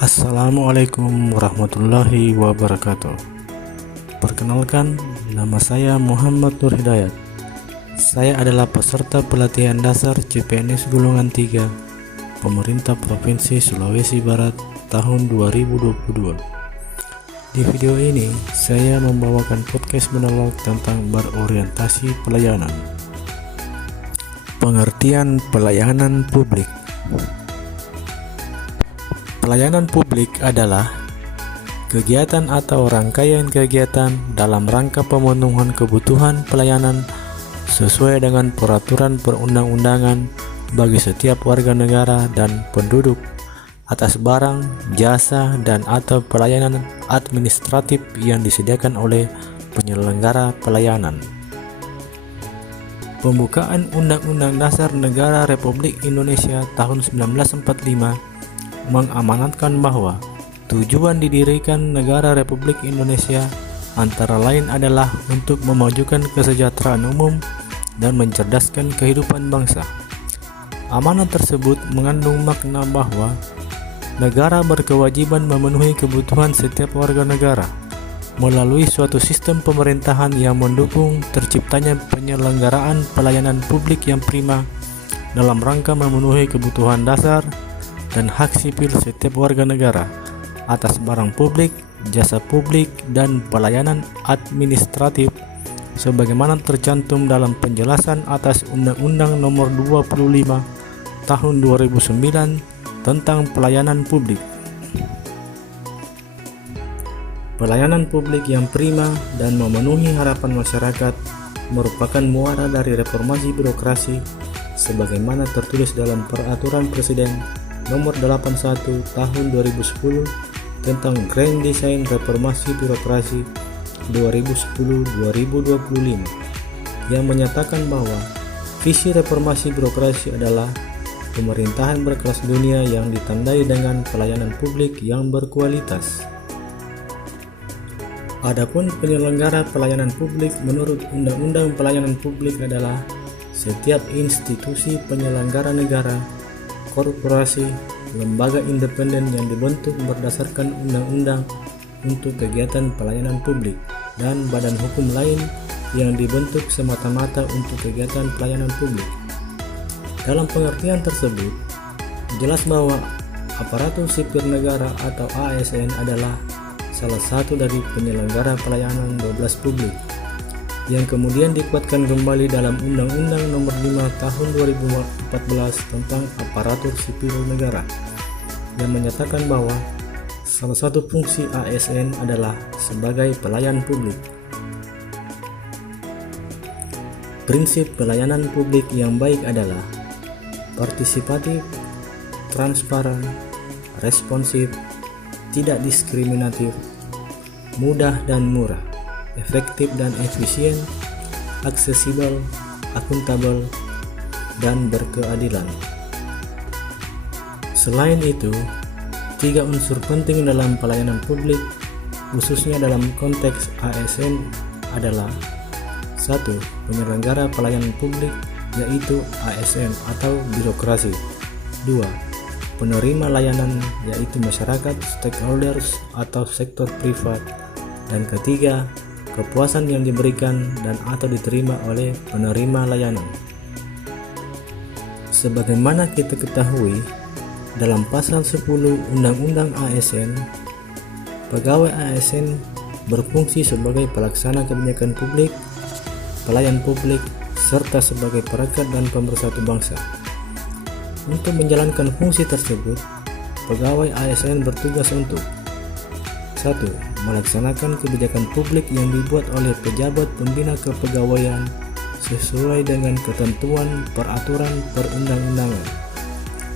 Assalamualaikum warahmatullahi wabarakatuh. Perkenalkan, nama saya Muhammad Nur Hidayat. Saya adalah peserta pelatihan dasar CPNS Golongan 3 Pemerintah Provinsi Sulawesi Barat tahun 2022. Di video ini, saya membawakan podcast monolog tentang berorientasi pelayanan. Pengertian pelayanan publik. Pelayanan publik adalah kegiatan atau rangkaian kegiatan dalam rangka pemenuhan kebutuhan pelayanan sesuai dengan peraturan perundang-undangan bagi setiap warga negara dan penduduk atas barang, jasa, dan atau pelayanan administratif yang disediakan oleh penyelenggara pelayanan. Pembukaan Undang-Undang Dasar Negara Republik Indonesia tahun 1945 mengamanatkan bahwa tujuan didirikan negara Republik Indonesia antara lain adalah untuk memajukan kesejahteraan umum dan mencerdaskan kehidupan bangsa. Amanat tersebut mengandung makna bahwa negara berkewajiban memenuhi kebutuhan setiap warga negara melalui suatu sistem pemerintahan yang mendukung terciptanya penyelenggaraan pelayanan publik yang prima dalam rangka memenuhi kebutuhan dasar dan hak sipil setiap warga negara atas barang publik, jasa publik, dan pelayanan administratif sebagaimana tercantum dalam penjelasan atas Undang-Undang Nomor 25 Tahun 2009 tentang pelayanan publik. Pelayanan publik yang prima dan memenuhi harapan masyarakat merupakan muara dari reformasi birokrasi sebagaimana tertulis dalam Peraturan Presiden Nomor 81 Tahun 2010 tentang Grand Design Reformasi Birokrasi 2010-2025 yang menyatakan bahwa visi reformasi birokrasi adalah pemerintahan berkelas dunia yang ditandai dengan pelayanan publik yang berkualitas. Adapun penyelenggara pelayanan publik menurut Undang-Undang Pelayanan Publik adalah setiap institusi penyelenggara negara, korporasi, lembaga independen yang dibentuk berdasarkan undang-undang untuk kegiatan pelayanan publik, dan badan hukum lain yang dibentuk semata-mata untuk kegiatan pelayanan publik. Dalam pengertian tersebut, jelas bahwa aparatur sipil negara atau ASN adalah salah satu dari penyelenggara pelayanan 12 publik yang kemudian dikuatkan kembali dalam Undang-Undang Nomor 5 Tahun 2014 tentang Aparatur Sipil Negara yang menyatakan bahwa salah satu fungsi ASN adalah sebagai pelayan publik. Prinsip pelayanan publik yang baik adalah partisipatif, transparan, responsif, tidak diskriminatif, mudah dan murah, efektif dan efisien, aksesibel, akuntabel, dan berkeadilan. Selain itu, 3 unsur penting dalam pelayanan publik, khususnya dalam konteks ASN adalah 1. Penyelenggara pelayanan publik, yaitu ASN atau birokrasi. 2. Penerima layanan, yaitu masyarakat, stakeholders, atau sektor privat. Dan ketiga, kepuasan yang diberikan dan atau diterima oleh penerima layanan. Sebagaimana kita ketahui, dalam pasal 10 Undang-Undang ASN, pegawai ASN berfungsi sebagai pelaksana kebijakan publik, pelayan publik, serta sebagai perekat dan pemersatu bangsa. Untuk menjalankan fungsi tersebut, pegawai ASN bertugas untuk 1. Melaksanakan kebijakan publik yang dibuat oleh pejabat pembina kepegawaian sesuai dengan ketentuan peraturan perundang-undangan.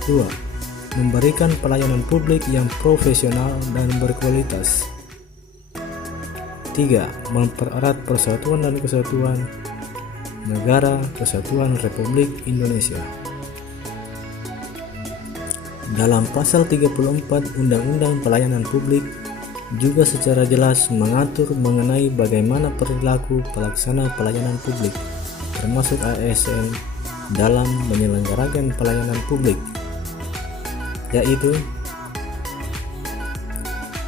2. Memberikan pelayanan publik yang profesional dan berkualitas. 3. Mempererat persatuan dan kesatuan Negara Kesatuan Republik Indonesia. Dalam pasal 34 Undang-Undang Pelayanan Publik juga secara jelas mengatur mengenai bagaimana perilaku pelaksana pelayanan publik, termasuk ASN, dalam menyelenggarakan pelayanan publik, yaitu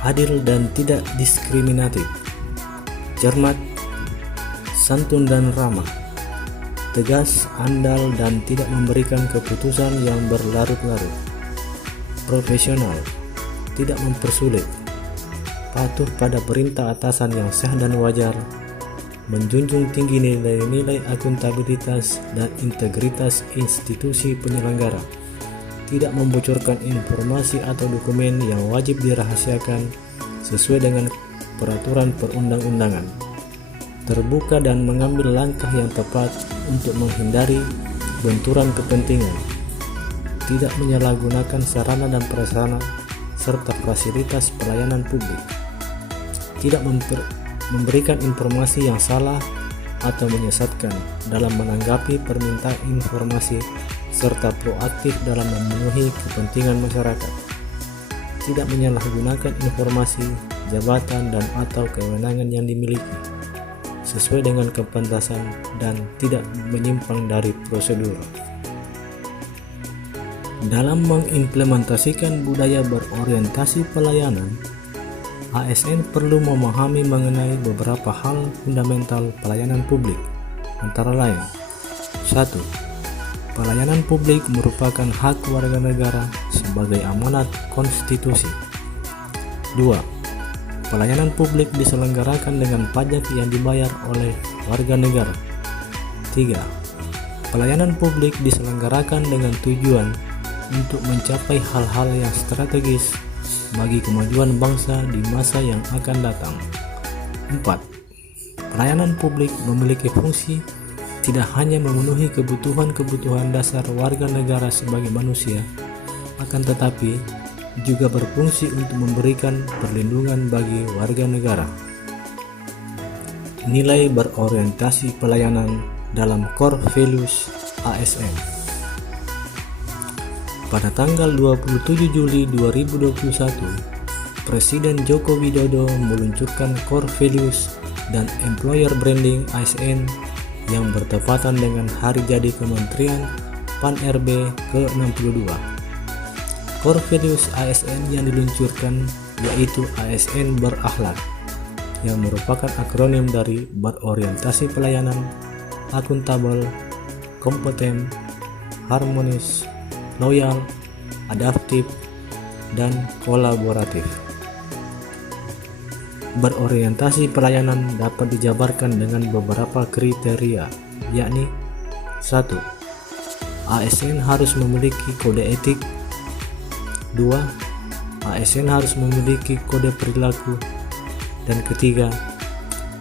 adil dan tidak diskriminatif, cermat, santun dan ramah, tegas, andal dan tidak memberikan keputusan yang berlarut-larut, profesional, tidak mempersulit, patuh pada perintah atasan yang sah dan wajar, menjunjung tinggi nilai-nilai akuntabilitas dan integritas institusi penyelenggara, tidak membocorkan informasi atau dokumen yang wajib dirahasiakan sesuai dengan peraturan perundang-undangan, terbuka dan mengambil langkah yang tepat untuk menghindari benturan kepentingan, tidak menyalahgunakan sarana dan prasarana serta fasilitas pelayanan publik, tidak memberikan informasi yang salah atau menyesatkan dalam menanggapi permintaan informasi, serta proaktif dalam memenuhi kepentingan masyarakat, tidak menyalahgunakan informasi, jabatan dan atau kewenangan yang dimiliki sesuai dengan kepantasan dan tidak menyimpang dari prosedur. Dalam mengimplementasikan budaya berorientasi pelayanan, ASN perlu memahami mengenai beberapa hal fundamental pelayanan publik, antara lain: 1. Pelayanan publik merupakan hak warga negara sebagai amanat konstitusi. 2. Pelayanan publik diselenggarakan dengan pajak yang dibayar oleh warga negara. 3. Pelayanan publik diselenggarakan dengan tujuan untuk mencapai hal-hal yang strategis bagi kemajuan bangsa di masa yang akan datang. 4. Pelayanan publik memiliki fungsi tidak hanya memenuhi kebutuhan-kebutuhan dasar warga negara sebagai manusia, akan tetapi juga berfungsi untuk memberikan perlindungan bagi warga negara. Nilai berorientasi pelayanan dalam Core Values ASN. Pada tanggal 27 Juli 2021, Presiden Joko Widodo meluncurkan Core Values dan Employer Branding ASN yang bertepatan dengan hari jadi Kementerian PAN-RB ke-62. Core Values ASN yang diluncurkan yaitu ASN berakhlak, yang merupakan akronim dari berorientasi pelayanan, akuntabel, kompeten, harmonis, loyal, adaptif, dan kolaboratif. Berorientasi pelayanan dapat dijabarkan dengan beberapa kriteria, yakni: 1. ASN harus memiliki kode etik. 2. ASN harus memiliki kode perilaku. Dan ketiga,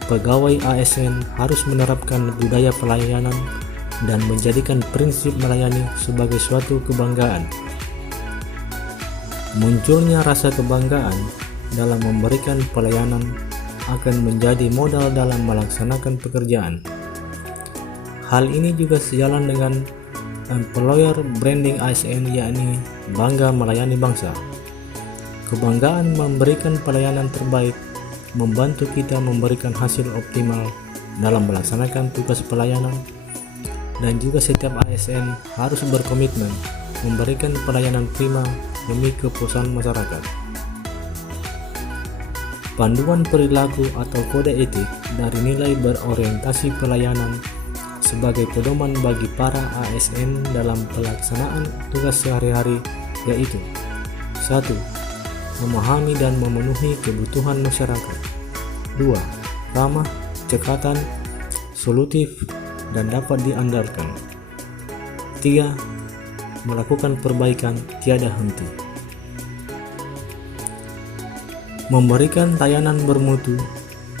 pegawai ASN harus menerapkan budaya pelayanan dan menjadikan prinsip melayani sebagai suatu kebanggaan. Munculnya rasa kebanggaan dalam memberikan pelayanan akan menjadi modal dalam melaksanakan pekerjaan. Hal ini juga sejalan dengan Employer Branding ASN, yakni bangga melayani bangsa. Kebanggaan memberikan pelayanan terbaik membantu kita memberikan hasil optimal dalam melaksanakan tugas pelayanan, dan juga setiap ASN harus berkomitmen memberikan pelayanan prima demi kepuasan masyarakat. Panduan perilaku atau kode etik dari nilai berorientasi pelayanan sebagai pedoman bagi para ASN dalam pelaksanaan tugas sehari-hari, yaitu: 1. Memahami dan memenuhi kebutuhan masyarakat. 2. Ramah, cekatan, solutif, dan dapat diandalkan. 3. Melakukan perbaikan tiada henti. Memberikan layanan bermutu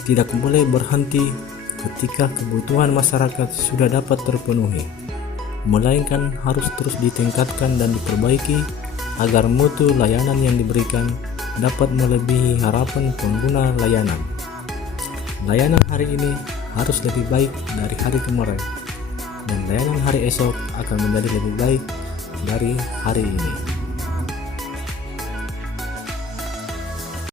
tidak boleh berhenti ketika kebutuhan masyarakat sudah dapat terpenuhi, melainkan harus terus ditingkatkan dan diperbaiki agar mutu layanan yang diberikan dapat melebihi harapan pengguna layanan. Layanan hari ini harus lebih baik dari hari kemarin, dan layanan hari esok akan menjadi lebih baik dari hari ini.